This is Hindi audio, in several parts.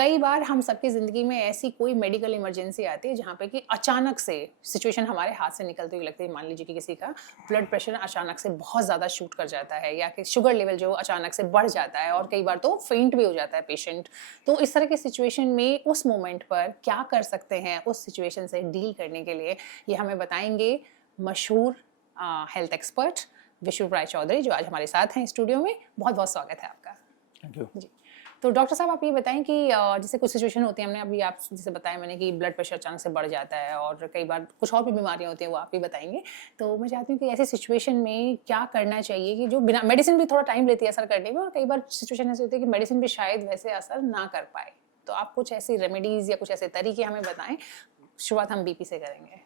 कई बार हम सबकी ज़िंदगी में ऐसी कोई मेडिकल इमरजेंसी आती है जहाँ पे कि अचानक से सिचुएशन हमारे हाथ से निकलती हुई लगती है। मान लीजिए कि किसी का ब्लड प्रेशर अचानक से बहुत ज़्यादा शूट कर जाता है या कि शुगर लेवल जो अचानक से बढ़ जाता है और कई बार तो फेंट भी हो जाता है पेशेंट। तो इस तरह की सिचुएशन में उस मोमेंट पर क्या कर सकते हैं उस सिचुएशन से डील करने के लिए, ये हमें बताएंगे मशहूर हेल्थ एक्सपर्ट विश्व राय चौधरी, जो आज हमारे साथ हैं स्टूडियो में। बहुत बहुत स्वागत है आपका। थैंक यू जी, तो डॉक्टर साहब आप ये बताएं कि जैसे कुछ सिचुएशन होती है, हमने अभी आप जैसे बताया मैंने कि ब्लड प्रेशर अचानक से बढ़ जाता है और कई बार कुछ और भी बीमारियां होती हैं, वो आप भी बताएंगे। तो मैं चाहती हूँ कि ऐसी सिचुएशन में क्या करना चाहिए कि जो बिना मेडिसिन भी थोड़ा टाइम लेती है असर करने में, और कई बार सिचुएशन ऐसी होती है कि मेडिसिन भी शायद वैसे असर ना कर पाए। तो आप कुछ ऐसी रेमेडीज या कुछ ऐसे तरीके हमें बताएं। शुरुआत हम बीपी से करेंगे।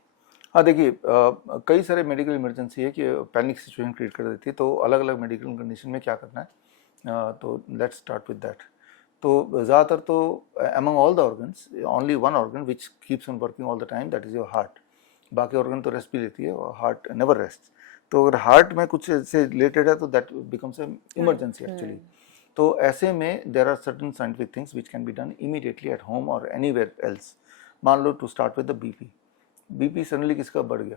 हाँ देखिए, कई सारे मेडिकल इमरजेंसी है कि पैनिक सिचुएशन क्रिएट कर देती है, तो अलग अलग मेडिकल कंडीशन में क्या करना है, तो लेट्स स्टार्ट विद दैट। तो ज़्यादातर तो among all the organs only one organ which keeps on working all the time, that is your heart. बाकी ऑर्गन तो रेस्ट भी लेती है और हार्ट नेवर रेस्ट। तो अगर हार्ट में कुछ से रिलेटेड है तो that becomes a emergency actually. तो ऐसे में there are certain scientific things which can be done immediately at home और एनीवेयर एल्स। मान लो to start with the BP suddenly किसका बढ़ गया,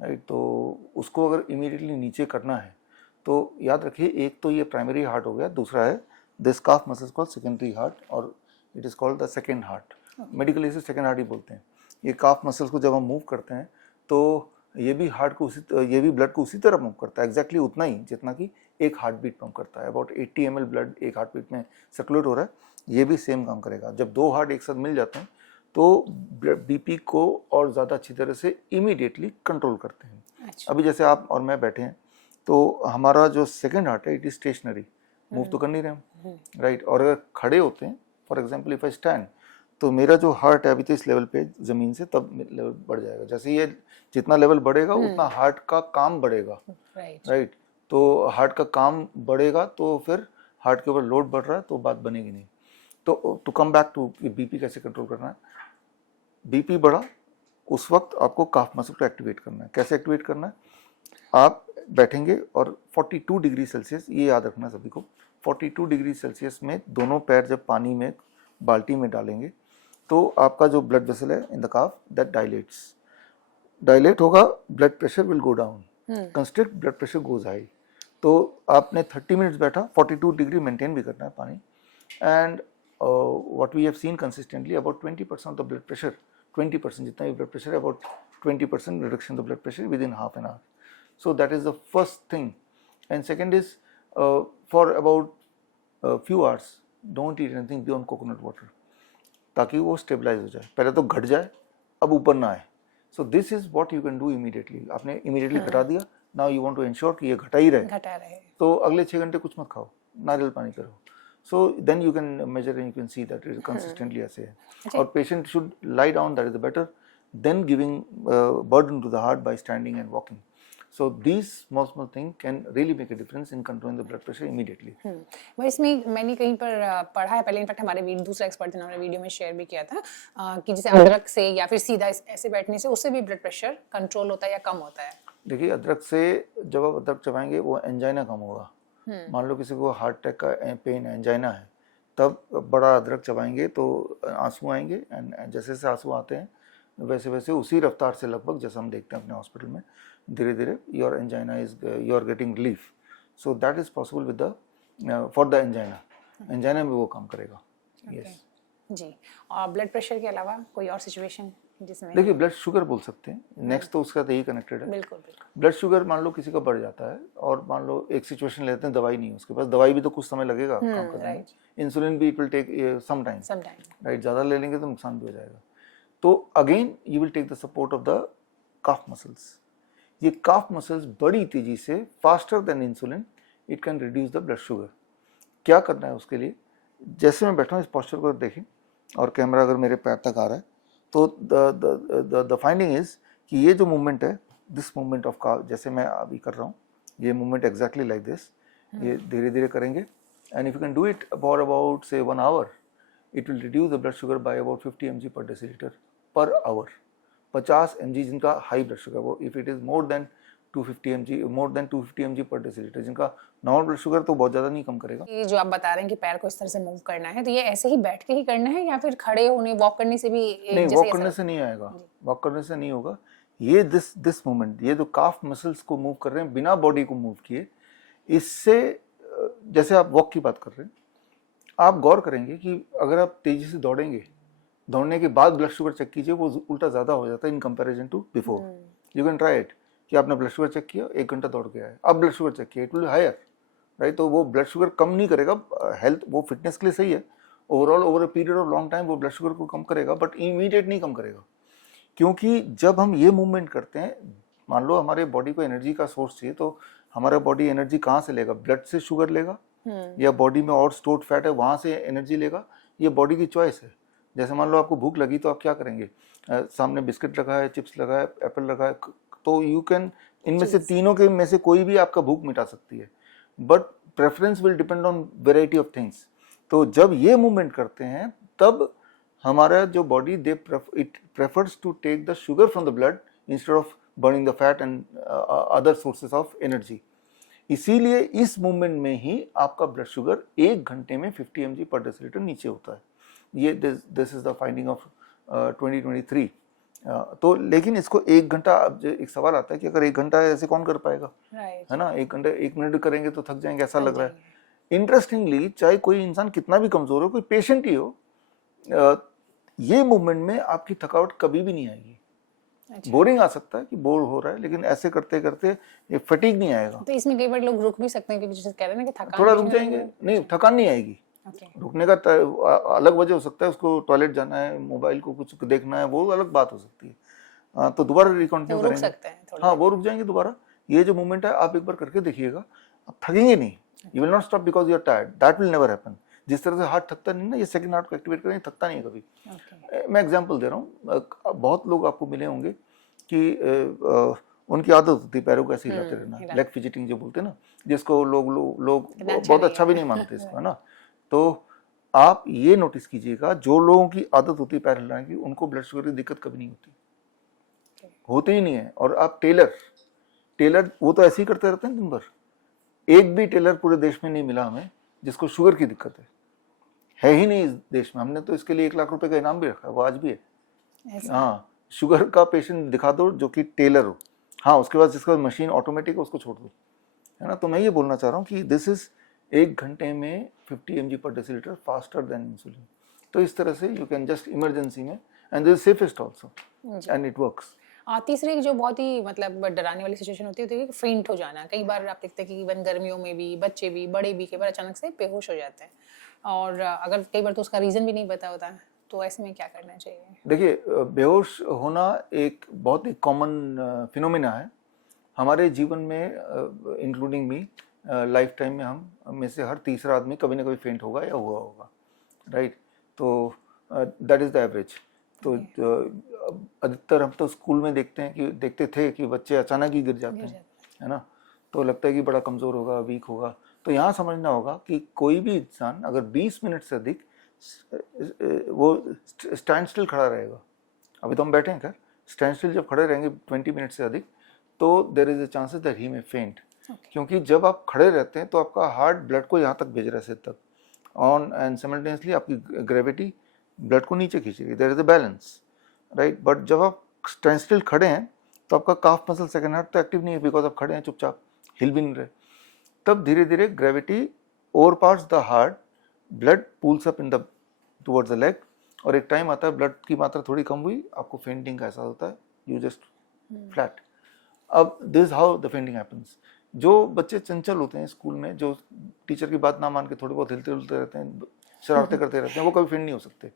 राइट, तो उसको अगर इमीडिएटली नीचे करना है तो याद रखिए, एक तो ये प्राइमरी हार्ट हो गया, दूसरा है this calf muscles called secondary heart और it is called the second heart. Medically इसे सेकेंड हार्ट ही बोलते हैं। ये काफ मसल्स को जब हम मूव करते हैं तो ये भी हार्ट को ये भी ब्लड को उसी तरह मूव करता है, एग्जैक्टली उतना ही जितना कि एक हार्ट बीट पंप करता है। अबाउट 80 ml ब्लड एक हार्ट बीट में सर्कुलेट हो रहा है, ये भी सेम काम करेगा। जब दो हार्ट एक साथ मिल जाते हैं तो बीपी को और ज़्यादा अच्छी तरह से इमीडिएटली कंट्रोल करते हैं। अच्छा। अभी जैसे आप और मैं बैठे हैं तो हमारा जो सेकेंड हार्ट है इट इज स्टेशनरी, मूव तो कर नहीं रहे हम, राइट। और अगर खड़े होते हैं, for example if I stand, तो मेरा जो हार्ट है अभी तो इस लेवल पे ज़मीन से, तब लेवल बढ़ जाएगा। जैसे ये जितना लेवल बढ़ेगा उतना हार्ट का काम बढ़ेगा, राइट। तो हार्ट का काम बढ़ेगा तो फिर हार्ट के ऊपर लोड बढ़ रहा है तो बात बनेगी नहीं। तो to come back to BP कैसे कंट्रोल करना है, बीपी बढ़ा उस वक्त आपको काफ मसल को एक्टिवेट करना है। कैसे एक्टिवेट करना है, आप बैठेंगे और 42 डिग्री सेल्सियस, ये याद रखना सभी को, 42 डिग्री सेल्सियस में दोनों पैर जब पानी में बाल्टी में डालेंगे तो आपका जो ब्लड वेसल है in the calf that dilate होगा, blood pressure will go down, constrict blood pressure goes high. तो आपने 30 मिनट्स बैठा, 42 डिग्री मेंटेन भी करना है पानी, and what we have seen consistently about 20% of the blood pressure, 20% जितना भी ब्लड प्रेशर है, about 20% reduction of the blood pressure within half an hour. So that is the first thing. And second is for about few hours don't eat anything beyond coconut water, ताकि वो स्टेबलाइज हो जाए। पहले तो घट जाए, अब ऊपर ना आए। So this is what you can do immediately. आपने इमीडिएटली घटा दिया, now you want to ensure कि ये घटा ही रहे, तो अगले 6 घंटे कुछ मत खाओ, नारियल पानी करो। So then you can measure and you can see that it is consistently ऐसे है। और patient should lie down, that is better than giving burden to the heart by standing and walking. So these small thing can really make a difference in controlling the blood pressure immediately. वह इसमें मैंने कहीं पर पढ़ा है पहले, इनफैक्ट हमारे दूसरा एक्सपर्ट ने हमारे वीडियो में शेयर भी किया था कि जैसे अदरक से या फिर सीधा ऐसे बैठने से उससे भी ब्लड प्रेशर कंट्रोल होता है या कम होता है। देखिए, अदरक से जब आप अदरक चबाएंगे वो एंजाइना कम होगा। मान लो किसी को हार्ट अटैक का पेन है, एंजाइना है, तब बड़ा अदरक चबाएंगे तो आंसू आएंगे, एंड जैसे जैसे आंसू आते हैं वैसे वैसे उसी रफ्तार से लगभग जैसा हम देखते हैं अपने हॉस्पिटल में, धीरे धीरे your angina is you are getting relief. So that is possible with the for the angina में वो काम करेगा। यस जी। और ब्लड प्रेशर के अलावा कोई और सिचुएशन जिसमें, देखिए ब्लड शुगर बोल सकते हैं नेक्स्ट, तो उसका तो यही कनेक्टेड है। बिल्कुल। ब्लड शुगर मान लो किसी का बढ़ जाता है और मान लो एक सिचुएशन लेते हैं, दवाई नहीं है उसके पास, दवाई भी तो कुछ समय लगेगा काम करने में, इंसुलिन भी it will take some time, right, ज़्यादा ले लेंगे तो नुकसान भी हो जाएगा। तो again you will take the support of the calf muscles. ये काफ मसल्स बड़ी तेजी से, faster than insulin, it can reduce the blood sugar. क्या करना है उसके लिए, जैसे मैं बैठा हूँ इस पोस्चर को देखें और कैमरा अगर मेरे पैर तक आ रहा है तो द फाइंडिंग इज कि ये जो मूवमेंट है, दिस मूवमेंट ऑफ काफ, जैसे मैं अभी कर रहा हूँ, ये मूवमेंट एग्जैक्टली लाइक दिस, ये धीरे धीरे करेंगे, and if you can do it for about से 1 hour, it will reduce the blood sugar by about 50 mg per decilitre per hour. 50 mg जिनका हाई ब्लड शुगर, वो if it is more than 250 mg per decilitre, जिनका नॉर्मल ब्लड शुगर तो बहुत ज़्यादा नहीं कम करेगा। ये जो आप बता रहे हैं कि पैर को इस तरह से मूव करना है, तो ये ऐसे ही बैठ के ही करना है या फिर खड़े होने वॉक करने से भी नहीं, जैसे वॉक ये करने असर- से नहीं आएगा, वॉक करने से नहीं होगा। ये दिस मूवमेंट, ये जो काफ मसल्स को मूव कर रहे हैं बिना बॉडी को मूव किए, इससे जैसे आप वॉक की बात कर रहे हैं, आप गौर करेंगे कि अगर आप तेजी से दौड़ेंगे, दौड़ने के बाद ब्लड शुगर चेक कीजिए, वो उल्टा ज़्यादा हो जाता है in comparison to before. You can try it कि आपने ब्लड शुगर चेक किया, 1 घंटा दौड़ के आए, अब ब्लड शुगर चेक किया, इट विल हायर, राइट। तो वो ब्लड शुगर कम नहीं करेगा, हेल्थ वो फिटनेस के लिए सही है, overall over a period of long time वो ब्लड शुगर को कम करेगा, बट इमीडिएट नहीं कम करेगा। क्योंकि जब हम ये मूवमेंट करते हैं, मान लो हमारे बॉडी को एनर्जी का सोर्स चाहिए, तो हमारा बॉडी एनर्जी कहाँ से लेगा? ब्लड से शुगर लेगा या बॉडी में और स्टोर्ड फैट है वहाँ से एनर्जी लेगा, ये बॉडी की चॉइस है। जैसे मान लो आपको भूख लगी तो आप क्या करेंगे? सामने बिस्किट लगा है, चिप्स लगा है, एप्पल लगा है, तो यू कैन इनमें से तीनों के में से कोई भी आपका भूख मिटा सकती है, but preference will depend on variety of things. तो जब ये मूवमेंट करते हैं तब हमारा जो body it prefers to take the sugar from the blood instead of burning the fat and other sources of energy. इसीलिए इस मूवमेंट में ही आपका ब्लड शुगर 1 घंटे में 50 mg पर डेसिलीटर नीचे होता है। ये this is the finding of 2023। तो लेकिन इसको 1 घंटा, अब एक सवाल आता है कि अगर 1 घंटा ऐसे कौन कर पाएगा, है ना? 1 घंटे 1 मिनट करेंगे तो थक जाएंगे, ऐसा लग रहा है। इंटरेस्टिंगली, चाहे कोई इंसान कितना भी कमजोर हो, कोई पेशेंट ही हो, ये मूवमेंट में आपकी थकावट कभी भी नहीं आएगी। बोरिंग आ सकता है कि बोर हो रहा है, लेकिन ऐसे करते करते ये फटीग नहीं आएगा। तो इसमें कई बार लोग रुक भी सकते हैं, क्योंकि जैसे कह रहे हैं ना कि थकान थोड़ा रुक जाएंगे, नहीं थकान नहीं आएगी। रुकने का अलग वजह हो सकता है, उसको टॉयलेट जाना है, मोबाइल को कुछ देखना है, वो अलग बात हो सकती है। तो दोबारा रिकंटिन्यू रुक करेंगे, सकते हैं थोड़ा। हाँ वो रुक जाएंगे दोबारा। ये जो मूवमेंट है आप एक बार करके देखिएगा, आप थकेंगे नहीं। You will not stop because you are tired, that will never happen. जिस तरह से हार्ट थकता नहीं ना, ये सेकंड हार्ट को एक्टिवेट करेंगे, थकता नहीं है कभी। मैं एग्जांपल दे रहा हूँ, बहुत लोग आपको मिले होंगे कि उनकी आदत होती है पैरों को ऐसे हिलाते रहना, लेग फिजिटिंग जो बोलते हैं ना, जिसको लोग बहुत अच्छा भी नहीं मानते इसको, है ना। तो आप ये नोटिस कीजिएगा, जो लोगों की आदत होती है पैर हिलाने की, उनको ब्लड शुगर की दिक्कत कभी नहीं होती ही नहीं है। और आप टेलर वो तो ऐसे ही करते रहते हैं दिन भर। एक भी टेलर पूरे देश में नहीं मिला हमें जिसको शुगर की दिक्कत है ही नहीं इस देश में। हमने तो इसके लिए 1 लाख रुपए का इनाम भी रखा है, वो आज भी है। हाँ, शुगर का पेशेंट दिखा दो जो कि टेलर हो, हाँ उसके बाद जिसका मशीन ऑटोमेटिक है उसको छोड़ दो, है ना। तो मैं ये बोलना चाह रहा हूँ कि दिस इज 1 घंटे में 50 mg पर डेसिलीटर फास्टर देन इंसुलिन। तो इस तरह से यू कैन जस्ट इमरजेंसी में, and this is safest also and it works. तीसरी जो बहुत ही मतलब डराने वाली सिचुएशन होती है फेंट हो जाना। कई बार आप देखते हैं कि इवन गर्मियों में भी बच्चे भी बड़े भी कई बार अचानक से बेहोश हो जाते हैं, और अगर कई बार तो उसका रीज़न भी नहीं पता होता, तो ऐसे में क्या करना चाहिए? देखिए, बेहोश होना एक बहुत ही कॉमन फिनोमेना है हमारे जीवन में, इंक्लूडिंग मी। लाइफ टाइम में हम में से हर तीसरा आदमी कभी ना कभी फेंट होगा या हुआ होगा, राइट। तो दैट इज़ द एवरेज। तो अधिकतर हम तो स्कूल में देखते थे कि बच्चे अचानक ही गिर जाते हैं, है ना। तो लगता है कि बड़ा कमज़ोर होगा, वीक होगा। तो यहाँ समझना होगा कि कोई भी इंसान अगर 20 मिनट से अधिक वो स्टैंड स्टिल खड़ा रहेगा, अभी तो हम बैठे हैं, खैर स्टैंड स्टिल जब खड़े रहेंगे 20 मिनट से अधिक, तो there is a chances that he may faint. क्योंकि जब आप खड़े रहते हैं तो आपका हार्ट ब्लड को यहाँ तक भेज रहा है, सिर तक ऑन, एंड सिमल्टेनियसली आपकी ग्रेविटी ब्लड को नीचे खींच रही है, there is a balance, right. But जब आप स्टैंड स्टिल खड़े हैं तो आपका काफ मसल सेकंड हार्ट तो एक्टिव नहीं है, बिकॉज आप खड़े हैं चुपचाप, हिल भी नहीं रहे। तब धीरे धीरे gravity overpowers the heart, blood pools up in the towards the leg, और एक टाइम आता है ब्लड की मात्रा थोड़ी कम हुई, आपको फेंटिंग का एहसास होता है, यू जस्ट फ्लैट। अब this how the fainting happens. जो बच्चे चंचल होते हैं स्कूल में, जो टीचर की बात ना मान के थोड़े बहुत हिलते हुलते रहते हैं, शरारतें करते रहते हैं, वो कभी फेंट नहीं हो सकते,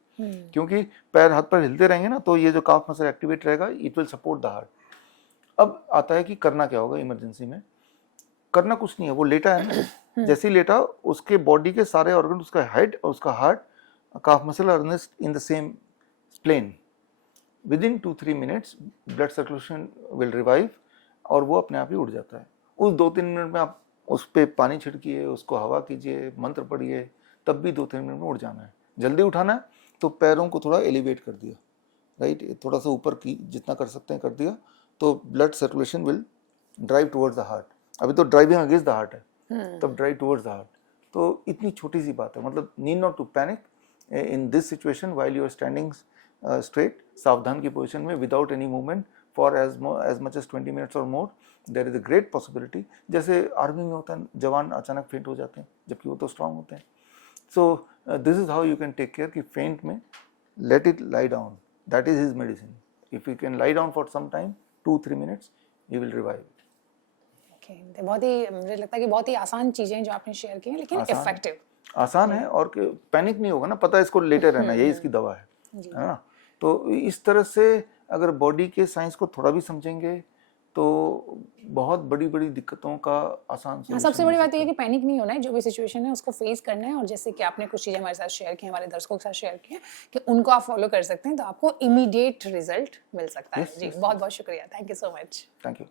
क्योंकि पैर हाथ पर हिलते रहेंगे ना, तो ये जो काफ मसल एक्टिवेट रहेगा, it will support the heart. अब आता है कि करना क्या होगा इमरजेंसी में। करना कुछ नहीं है, वो लेटा है ना, जैसे ही लेटा उसके बॉडी के सारे ऑर्गन, उसका हेड और उसका heart, calf muscle are in the same plane. Within 2-3 minutes blood circulation will revive और वो अपने आप ही उड़ जाता है। उस 2-3 मिनट में आप उस पर पानी छिड़किए, उसको हवा कीजिए, मंत्र पढ़िए, तब भी 2-3 मिनट में उड़ जाना है। जल्दी उठाना है तो पैरों को थोड़ा एलिवेट कर दिया, राइट, थोड़ा सा ऊपर की जितना कर सकते हैं कर दिया, तो blood circulation will drive towards the heart. अभी तो ड्राइविंग अगेंस्ट द हार्ट है, तब ड्राइव टुवर्ड्स द हार्ट। तो इतनी छोटी सी बात है, मतलब need not to panic in this situation while you are standing straight, सावधान की पोजीशन में without any movement for as much as 20 minutes और more. There is a great possibility, जैसे आर्मी में होता है जवान अचानक फेंट हो जाते हैं जबकि वो तो स्ट्रांग होते हैं। So this is how you can take care कि फेंट में let it lie down, that is his medicine. If you can lie down for some time, 2-3 minutes, you will revive. Okay, तो बहुत ही मुझे लगता है कि बहुत ही आसान चीजें जो आपने शेयर की हैं, लेकिन इफेक्टिव। आसान है और पैनिक नहीं होगा ना, पता है इसको लेटे रहना, यही इसकी दवा है ना। तो इस तरह से अगर बॉडी के साइंस को थोड़ा भी समझेंगे तो बहुत बड़ी बड़ी दिक्कतों का आसान से। सबसे बड़ी बात यह है कि पैनिक नहीं होना है, जो भी सिचुएशन है उसको फेस करना है। और जैसे कि आपने कुछ चीज़ें हमारे साथ शेयर की, हमारे दर्शकों के साथ शेयर की हैं कि उनको आप फॉलो कर सकते हैं तो आपको इमीडिएट रिजल्ट मिल सकता है। जी, बहुत बहुत शुक्रिया, thank you so much. Thank you.